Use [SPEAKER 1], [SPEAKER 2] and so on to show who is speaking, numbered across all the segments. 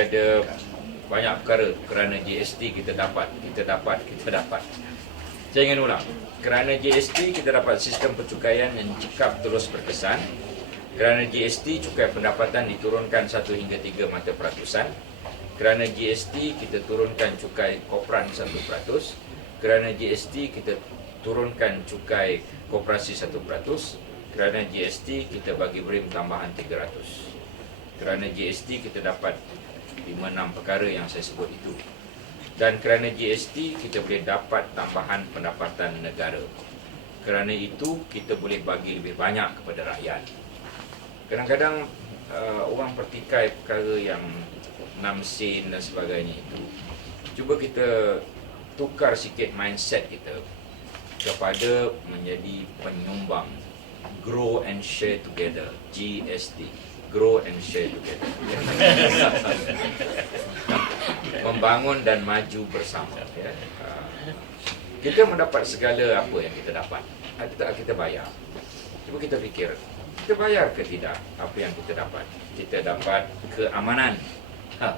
[SPEAKER 1] ada banyak perkara kerana GST kita dapat, kita dapat, kita dapat. Saya ingin ulang. Kerana GST kita dapat sistem percukaian yang cekap terus berkesan. Kerana GST cukai pendapatan diturunkan 1 hingga 3 mata peratusan. Kerana GST kita turunkan cukai koperan 1%. Kerana GST kita turunkan cukai koperasi 1%. Kerana GST kita bagi BRIM tambahan 300. Kerana GST kita dapat 5-6 perkara yang saya sebut itu. Dan kerana GST kita boleh dapat tambahan pendapatan negara. Kerana itu kita boleh bagi lebih banyak kepada rakyat. Kadang-kadang uh, orang pertikai perkara yang 6 sen dan sebagainya itu. Cuba kita tukar sikit mindset kita kepada menjadi penyumbang grow and share together. GST grow and share together. Membangun dan maju bersama ya. Kita mendapat segala apa yang kita dapat. Kita kita bayar. Cuba kita fikir kita bayar ke tidak apa yang kita dapat? Kita dapat keamanan. Ha.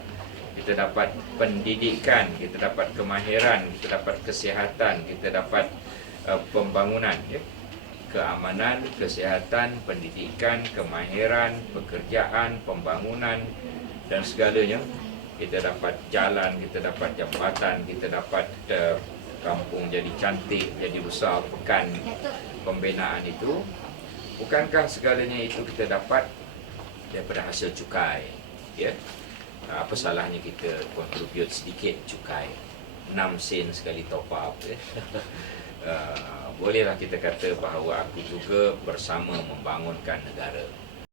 [SPEAKER 1] kita dapat pendidikan kita dapat kemahiran kita dapat kesihatan kita dapat uh, pembangunan ya keamanan, kesihatan, pendidikan, kemahiran, pekerjaan, pembangunan dan segalanya. Kita dapat jalan, kita dapat jambatan, kita dapat uh, kampung jadi cantik, jadi besar, pekan pembinaan itu. Bukankah segalanya itu kita dapat daripada hasil cukai? Ya. Apa salahnya kita contribute sedikit cukai? 6 sen sekali top up ya. Uh, bolehlah kita kata bahawa aku juga bersama membangunkan negara.